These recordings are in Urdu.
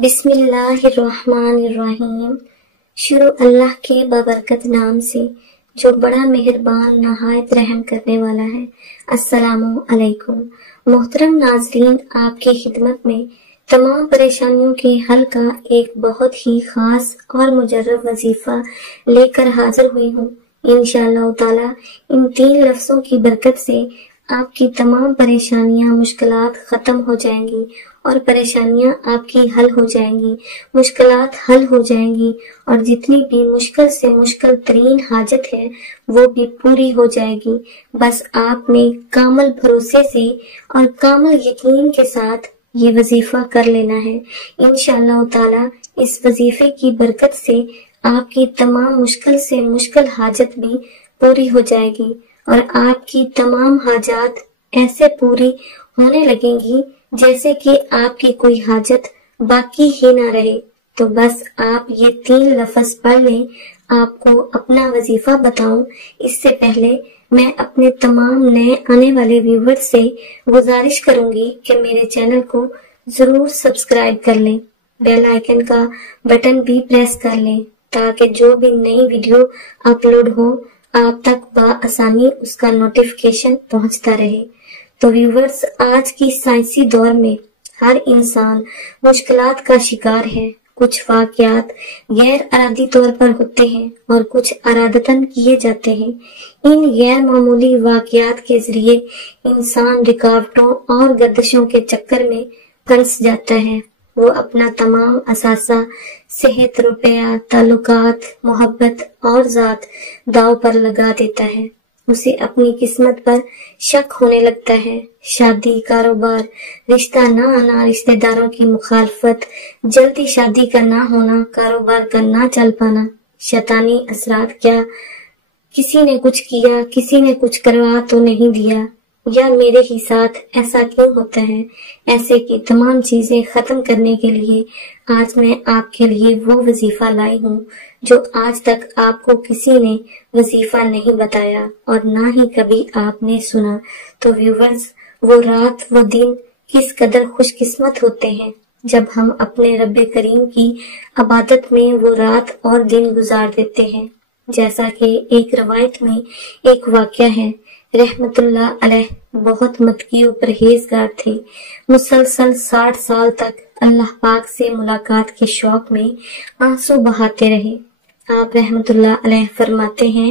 بسم اللہ الرحمن الرحیم۔ شروع اللہ کے بابرکت نام سے جو بڑا مہربان نہایت رحم کرنے والا ہے۔ السلام علیکم محترم ناظرین، آپ کی خدمت میں تمام پریشانیوں کے حل کا ایک بہت ہی خاص اور مجرب وظیفہ لے کر حاضر ہوئی ہوں۔ انشاءاللہ تعالی ان 3 لفظوں کی برکت سے آپ کی تمام پریشانیاں مشکلات ختم ہو جائیں گی اور پریشانیاں آپ کی حل ہو جائیں گی، مشکلات حل ہو جائیں گی، اور جتنی بھی مشکل سے مشکل ترین حاجت ہے وہ بھی پوری ہو جائے گی۔ بس آپ نے کامل بھروسے سے اور کامل یقین کے ساتھ یہ وظیفہ کر لینا ہے۔ انشاءاللہ تعالی اس وظیفے کی برکت سے آپ کی تمام مشکل سے مشکل حاجت بھی پوری ہو جائے گی اور آپ کی تمام حاجات ایسے پوری ہونے لگیں گی جیسے کہ آپ کی کوئی حاجت باقی ہی نہ رہے۔ تو بس آپ یہ 3 لفظ پڑھ لیں۔ آپ کو اپنا وظیفہ بتاؤں اس سے پہلے میں اپنے تمام نئے آنے والے ویور سے گزارش کروں گی کہ میرے چینل کو ضرور سبسکرائب کر لیں، بیل آئیکن کا بٹن بھی پریس کر لیں تاکہ جو بھی نئی ویڈیو اپلوڈ ہو آپ تک بآسانی اس کا نوٹیفیکیشن پہنچتا رہے۔ تو ویورز، آج کی سائنسی دور میں ہر انسان مشکلات کا شکار ہے۔ کچھ واقعات غیر ارادی طور پر ہوتے ہیں اور کچھ ارادتاً کیے جاتے ہیں۔ ان غیر معمولی واقعات کے ذریعے انسان رکاوٹوں اور گردشوں کے چکر میں پھنس جاتا ہے۔ وہ اپنا تمام اثاثہ، صحت، روپیہ، تعلقات، محبت اور ذات داؤ پر لگا دیتا ہے۔ اسے اپنی قسمت پر شک ہونے لگتا ہے۔ شادی، کاروبار، رشتہ نہ آنا، رشتہ داروں کی مخالفت، جلدی شادی کا نہ ہونا، کاروبار کا نہ چل پانا، شیطانی اثرات، کیا کسی نے کچھ کیا، کسی نے کچھ کروا تو نہیں دیا، یا میرے ہی ساتھ ایسا کیوں ہوتا ہے۔ ایسے کی تمام چیزیں ختم کرنے کے لیے آج میں آپ کے لیے وہ وظیفہ لائی ہوں جو آج تک آپ کو کسی نے وظیفہ نہیں بتایا اور نہ ہی کبھی آپ نے سنا۔ تو ویورز، وہ رات وہ دن کس قدر خوش قسمت ہوتے ہیں جب ہم اپنے رب کریم کی عبادت میں وہ رات اور دن گزار دیتے ہیں۔ جیسا کہ ایک روایت میں ایک واقعہ ہے، رحمت اللہ علیہ بہت متقی و پرہیزگار تھے۔ مسلسل 60 سال تک اللہ پاک سے ملاقات کے شوق میں آنسو بہاتے رہے۔ آپ رحمت اللہ علیہ فرماتے ہیں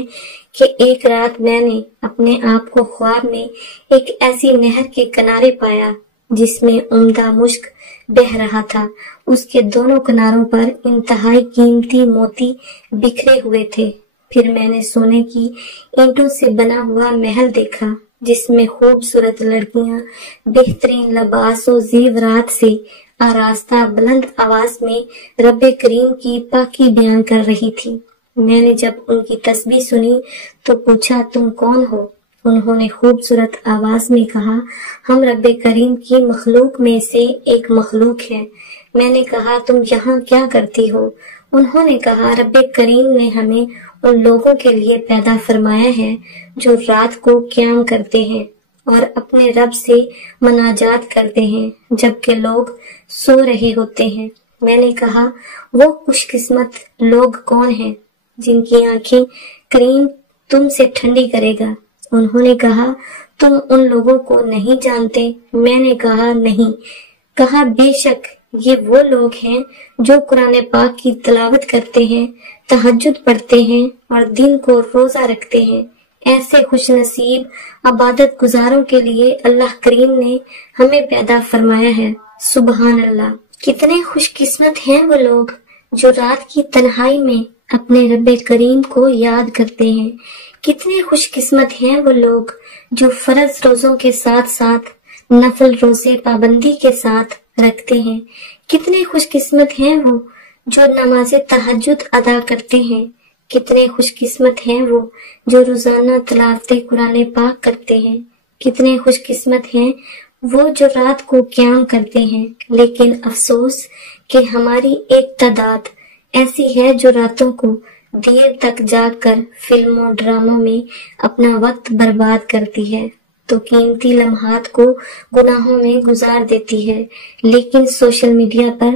کہ ایک رات میں نے اپنے آپ کو خواب میں ایک ایسی نہر کے کنارے پایا جس میں عمدہ مشک بہہ رہا تھا۔ اس کے دونوں کناروں پر انتہائی قیمتی موتی بکھرے ہوئے تھے۔ پھر میں نے سونے کی اینٹوں سے بنا ہوا محل دیکھا جس میں خوبصورت لڑکیاں بہترین لباس و زیورات سے آراستہ بلند آواز میں رب کریم کی پاکی بیان کر رہی تھی۔ میں نے جب ان کی تسبیح سنی تو پوچھا، تم کون ہو؟ انہوں نے خوبصورت آواز میں کہا، ہم رب کریم کی مخلوق میں سے ایک مخلوق ہے۔ میں نے کہا، تم یہاں کیا کرتی ہو؟ انہوں نے کہا، رب کریم نے ہمیں ان لوگوں کے لیے پیدا فرمایا ہے جو رات کو قیام کرتے ہیں اور اپنے رب سے مناجات کرتے ہیں جبکہ لوگ سو رہے ہوتے ہیں۔ میں نے کہا، وہ خوش قسمت لوگ کون ہیں جن کی آنکھیں کریم تم سے ٹھنڈی کرے گا؟ انہوں نے کہا، تم ان لوگوں کو نہیں جانتے؟ میں نے کہا، نہیں۔ کہا، بے شک یہ وہ لوگ ہیں جو قرآن پاک کی تلاوت کرتے ہیں، تہجد پڑھتے ہیں اور دن کو روزہ رکھتے ہیں۔ ایسے خوش نصیب عبادت گزاروں کے لیے اللہ کریم نے ہمیں پیدا فرمایا ہے۔ سبحان اللہ! کتنے خوش قسمت ہیں وہ لوگ جو رات کی تنہائی میں اپنے رب کریم کو یاد کرتے ہیں۔ کتنے خوش قسمت ہیں وہ لوگ جو فرض روزوں کے ساتھ ساتھ نفل روزے پابندی کے ساتھ رکھتے ہیں۔ کتنے خوش قسمت ہیں وہ جو نماز تہجد ادا کرتے ہیں۔ کتنے خوش قسمت ہیں وہ جو روزانہ تلاوت قرآن پاک کرتے ہیں۔ کتنے خوش قسمت ہیں وہ جو رات کو قیام کرتے ہیں۔ لیکن افسوس کہ ہماری ایک تعداد ایسی ہے جو راتوں کو دیر تک جاگ کر فلموں ڈراموں میں اپنا وقت برباد کرتی ہے تو قیمتی لمحات کو گناہوں میں گزار دیتی ہے، لیکن سوشل میڈیا پر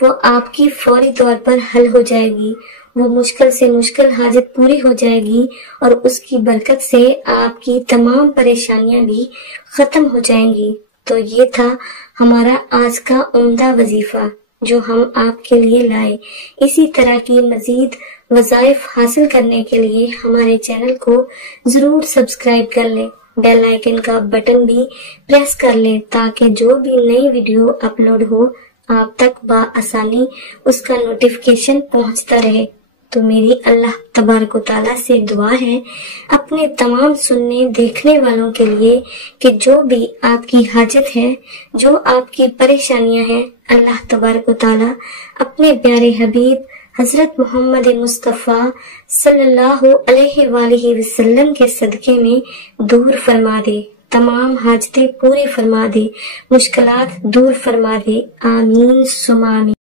وہ آپ کی فوری طور پر حل ہو جائے گی، وہ مشکل سے مشکل حاجت پوری ہو جائے گی اور اس کی برکت سے آپ کی تمام پریشانیاں بھی ختم ہو جائیں گی۔ تو یہ تھا ہمارا آج کا عمدہ وظیفہ جو ہم آپ کے لیے لائے۔ اسی طرح کی مزید وظائف حاصل کرنے کے لیے ہمارے چینل کو ضرور سبسکرائب کر لیں، بیل آئیکن کا بٹن بھی پریس کر لیں تاکہ جو بھی نئی ویڈیو اپلوڈ ہو آپ تک بآسانی اس کا نوٹیفیکیشن پہنچتا رہے۔ تو میری اللہ تبارک و تعالیٰ سے دعا ہے اپنے تمام سننے دیکھنے والوں کے لیے کہ جو بھی آپ کی حاجت ہے، جو آپ کی پریشانیاں ہیں، اللہ تبارک و تعالیٰ اپنے پیارے حبیب حضرت محمد مصطفیٰ صلی اللہ علیہ وآلہ وسلم کے صدقے میں دور فرما دے، تمام حاجتیں پوری فرما دے، مشکلات دور فرما دے، آمین ثم آمین۔